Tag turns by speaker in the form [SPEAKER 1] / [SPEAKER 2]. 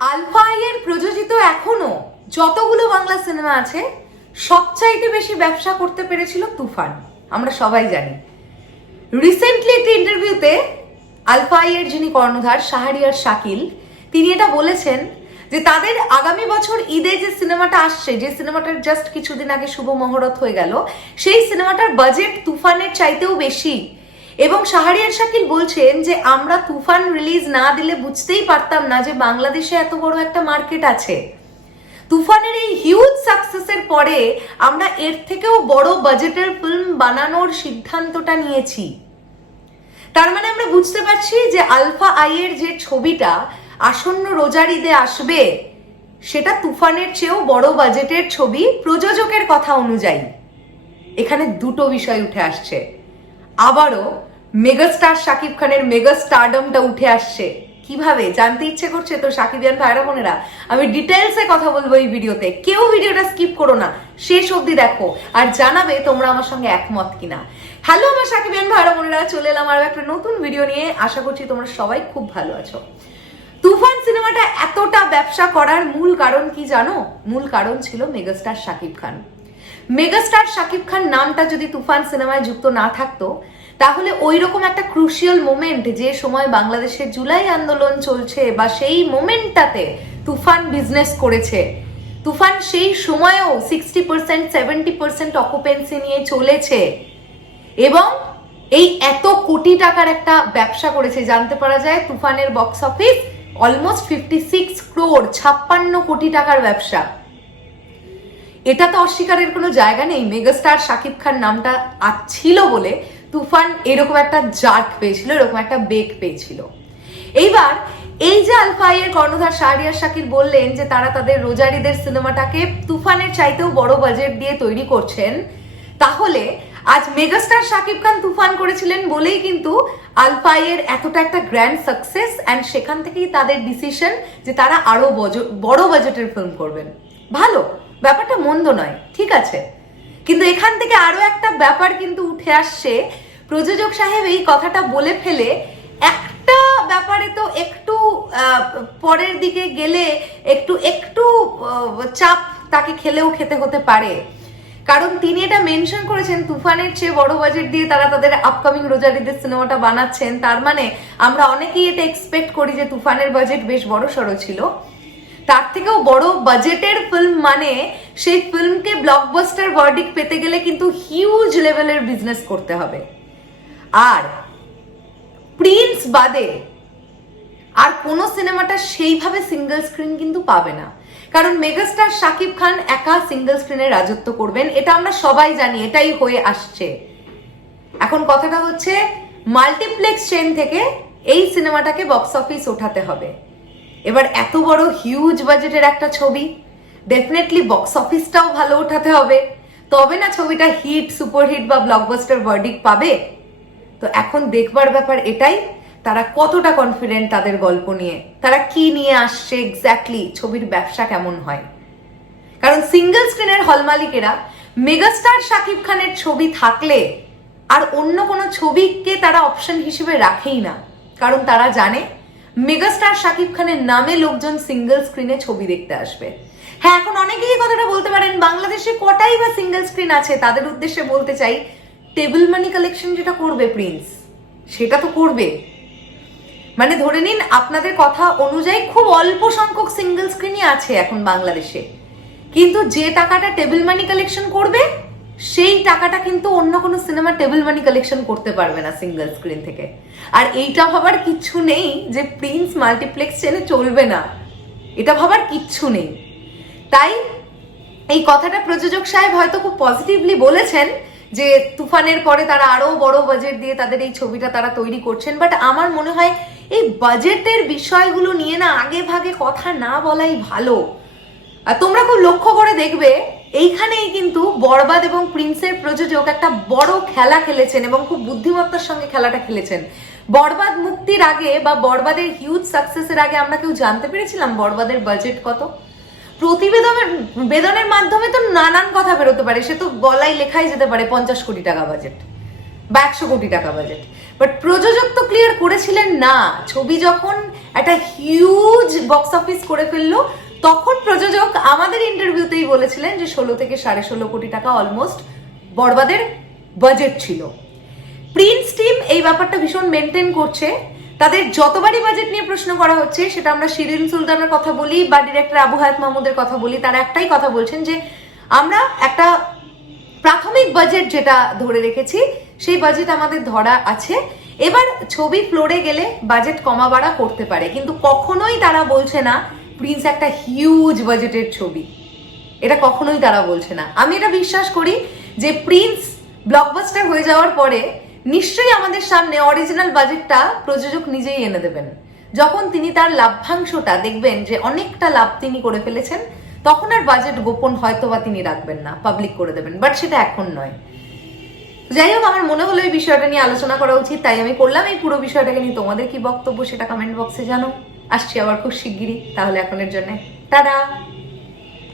[SPEAKER 1] Alpha আইয়ের প্রযোজিত এখনও যতগুলো বাংলা সিনেমা আছে, সবচাইতে বেশি ব্যবসা করতে পেরেছিল তুফান, আমরা সবাই জানি। রিসেন্টলি একটি ইন্টারভিউতে আলফা আইয়ের যিনি কর্ণধার শাহরিয়ার শাকিল, তিনি এটা বলেছেন যে তাদের আগামী বছর ঈদে যে সিনেমাটা আসছে, যে সিনেমাটার জাস্ট কিছুদিন আগে শুভ মহরত হয়ে গেল, সেই সিনেমাটার বাজেট তুফানের চাইতেও বেশি এবং শাহরিয়ার শাকিল বলছেন যে আমরা তুফান রিলিজ না দিলে বুঝতেই পারতাম না যে বাংলাদেশে এত বড় একটা মার্কেট আছে। তুফানের এই হিউজ সাকসেসের পরে আমরা এর থেকেও বড় বাজেটের ফিল্ম বানানোর সিদ্ধান্তটা নিয়েছি। তার মানে আমরা বুঝতে পারছি যে আলফা আইয়ের যে ছবিটা আসন্ন রোজার ঈদে আসবে, সেটা তুফানের চেয়েও বড় বাজেটের ছবি প্রযোজকের কথা অনুযায়ী। এখানে দুটো বিষয় উঠে আসছে। আবারও মেগাস্টার শাকিব খানের মেগা স্টারডমটা উঠে আসছে। কীভাবে? জানতে ইচ্ছে করছে তো সাকিবিয়ান ভাইরা বোনেরা? আমি ডিটেলসে কথা বলব এই ভিডিওতে। কেউ ভিডিওটা স্কিপ করো না। শেষ অবধি দেখো। আর জানাবে তোমরা আমার সঙ্গে একমত কিনা। হ্যালো আমার সাকিবিয়ান ভাইরা বোনেরা, চলে এলাম আরও একটা নতুন ভিডিও নিয়ে। আশা করছি তোমরা সবাই খুব ভালো আছো। তুফান সিনেমাটা এতটা ব্যবসা করার মূল কারণ কি জানো? মূল কারণ ছিল মেগাস্টার শাকিব খান। মেগাস্টার শাকিব খান নামটা যদি তুফান সিনেমায় যুক্ত না থাকতো তাহলে ওই রকম একটা ক্রুশিয়াল মোমেন্ট যে সময় বাংলাদেশে জুলাই আন্দোলন চলছে বা সেই মোমেন্টটাতে তুফান বিজনেস করেছে, তুফান সেই সময়েও sixty percent seventy percent occupancy নিয়ে চলেছে এবং এই এত কোটি টাকার একটা ব্যবসা করেছে, জানতে পারা যায় তুফানের box office almost fifty six crore ছাপ্পান্ন কোটি টাকার ব্যবসা। এটা তো অস্বীকারের কোনো জায়গা নেই। মেগাস্টার শাকিব খান নামটা ছিল বলে তুফান এরকম একটা জার্ক পেয়েছিল, এরকম একটা বেগ পেয়েছিল। এইবার এই যে আলফাইয়ের কর্ণধার শাহরিয়ার শাকির বললেন যে তারা তাদের রোজারিদের সিনেমাটাকে তুফানের চাইতেও বড় বাজেট দিয়ে তৈরি করছেন, তাহলে আজ মেগাস্টার শাকিব খান তুফান করেছিলেন বলেই কিন্তু আলফাইয়ের এতটা একটা গ্র্যান্ড সাকসেস অ্যান্ড সেখান থেকেই তাদের ডিসিশন যে তারা আরও বড় বাজেটের ফিল্ম করবেন। ভালো, ব্যাপারটা মন্দ নয়, ঠিক আছে? কিন্তু এখান থেকে আরও একটা ব্যাপার কিন্তু উঠে আসছে। প্রযোজক সাহেব এই কথাটা বলে ফেলে, একটা ব্যাপারে তো একটু পরের দিকে গেলে একটু একটু চাপ তাকে খেলেও খেতে হতে পারে। কারণ তিনি এটা মেনশন করেছেন, তুফানের চেয়ে বড় বাজেট দিয়ে তারা তাদের আপকামিং রোজারিদের সিনেমাটা বানাচ্ছেন। তার মানে আমরা অনেকেই এটা এক্সপেক্ট করি যে তুফানের বাজেট বেশ বড় সড়ো ছিল। তার থেকেও বড় বাজেটের ফিল্ম মানে সেই ফিল্মকে ভার্ডিক পেতে গেলে কিন্তু হিউজ লেভেলের বিজনেস করতে হবে। আর প্রিন্স বাদে আর কোনো সিনেমাটা সেইভাবে সিঙ্গেল স্ক্রিন কিন্তু পাবে না। কারণ মেগাস্টার শাকিব খান একা সিঙ্গেল স্ক্রিনে রাজত্ব করবেন, এটা আমরা সবাই জানি, এটাই হয়ে আসছে। এখন কথাটা হচ্ছে মাল্টিপ্লেক্স চেন থেকে এই সিনেমাটাকে বক্স অফিস ওঠাতে হবে। এবার এত বড় হিউজ বাজেটের একটা ছবি ডেফিনেটলি বক্স অফিসটাও ভালো ওঠাতে হবে। তবে না ছবিটা হিট সুপারহিট বা ব্লকবাস্টার ভার্ডিক পাবে? তো এখন দেখবার ব্যাপার এটাই, তারা কতটা কনফিডেন্ট তাদের গল্প নিয়ে? তারা কি নিয়ে আসছে এক্স্যাক্টলি ছবির ব্যবসা কেমন হয়? কারণ সিঙ্গেল স্ক্রিনের হল মালিকেরা মেগাস্টার শাকিব খানের ছবি থাকলে আর অন্য কোনো ছবিকে তারা অপশন হিসেবে রাখেই না। কারণ তারা জানে মেগাস্টার শাকিব খানের নামে লোকজন সিঙ্গেল স্ক্রিনে ছবি দেখতে আসবে। হ্যাঁ এখন অনেকেই কথাটা বলতে পারেন, বাংলাদেশে কটাই বা সিঙ্গেল স্ক্রিন আছে? তাদের উদ্দেশ্যে বলতে চাই টেবিল মানি কালেকশন যেটা করবে প্রিন্স সেটা তো করবে। মানে ধরে নিন, আপনাদের কথা অনুযায়ী খুব অল্প সংখ্যক সিঙ্গেল স্ক্রিনই আছে এখন বাংলাদেশে। কিন্তু যে টাকাটা টেবিল মানি কালেকশন করবে সেই টাকাটা কিন্তু অন্য কোনো সিনেমা টেবিল মানি কালেকশন করতে পারবে না সিঙ্গেল স্ক্রিন থেকে। আর এইটা ভাবার কিচ্ছু নেই যে প্রিন্স মাল্টিপ্লেক্স চেনে চলবে না। এটা ভাবার কিচ্ছু নেই। তাই এই কথাটা প্রযোজক সাহেব হয়তো খুব পজিটিভলি বলেছেন যে তুফানের পরে তারা আরও বড় বাজেট দিয়ে তাদের এই ছবিটা তারা তৈরি করছেন বাট আমার মনে হয় এই বাজেটের বিষয়গুলো নিয়ে না আগে ভাগে কথা না বলাই ভালো। আর তোমরা খুব লক্ষ্য করে দেখবে এইখানেই কিন্তু বরবাদ এবং প্রিন্সের প্রযোজক একটা বড় খেলা খেলেছেন এবং খুব বুদ্ধিমত্তার সঙ্গে খেলাটা খেলেছেন। বরবাদ মুক্তির আগে বা বরবাদের হিউজ সাকসেসের আগে আমরা কেউ জানতে পেরেছিলাম বরবাদের বাজেট কত? প্রতিবেদনের, বেদনের মাধ্যমে তো নানান কথা বেরোতে পারে। সে তো গলায় লেখাই যেতে পারে পঞ্চাশ কোটি টাকা বাজেট বা একশো কোটি টাকা বাজেট বাট প্রযোজক তো ক্লিয়ার করেছিলেন না। ছবি যখন একটা হিউজ বক্স অফিস করে ফেলল তখন প্রযোজক আমাদের ইন্টারভিউতেই বলেছিলেন যে ষোলো থেকে সাড়ে ষোলো কোটি টাকা অলমোস্ট বরবাদের বাজেট ছিল। প্রিন্স টিম এই ব্যাপারটা ভীষণ মেনটেন করছে। তাদের যতবারই বাজেট নিয়ে প্রশ্ন করা হচ্ছে, সেটা আমরা শিরিন সুলতানের কথা বলি বা ডিরেক্টর আবু হায়াত মাহমুদের কথা বলি, তারা একটাই কথা বলছেন যে আমরা একটা প্রাথমিক বাজেট যেটা ধরে রেখেছি, সেই বাজেট আমাদের ধরা আছে। এবার ছবি ফ্লোরে গেলে বাজেট কমা বাড়া করতে পারে, কিন্তু কখনোই তারা বলছে না প্রিন্স একটা হিউজ বাজেটের ছবি। এটা কখনোই তারা বলছে না। আমি এটা বিশ্বাস করি যে প্রিন্স ব্লকবাস্টার হয়ে যাওয়ার পরে নিশ্চয়ই আমাদের সামনে অরিজিনাল বাজেটটা প্রযোজক নিজেই এনে দেবেন। যখন তিনি তার লাভ্যাংশটা দেখবেন যে অনেকটা লাভ তিনি করে ফেলেছেন, তখন আর বাজেট গোপন হয়তো বা তিনি রাখবেন না পাবলিক করে দেবেন। বাট সেটা এখন নয়। যাই হোক, আমার মনে হলো এই বিষয়টা নিয়ে আলোচনা করা উচিত, তাই আমি করলাম। এই পুরো বিষয়টাকে নিয়ে তোমাদের কি বক্তব্য সেটা কমেন্ট বক্সে জানো। আসছি আবার খুব শিগগিরই তাহলে এখনের জন্য। টাটা!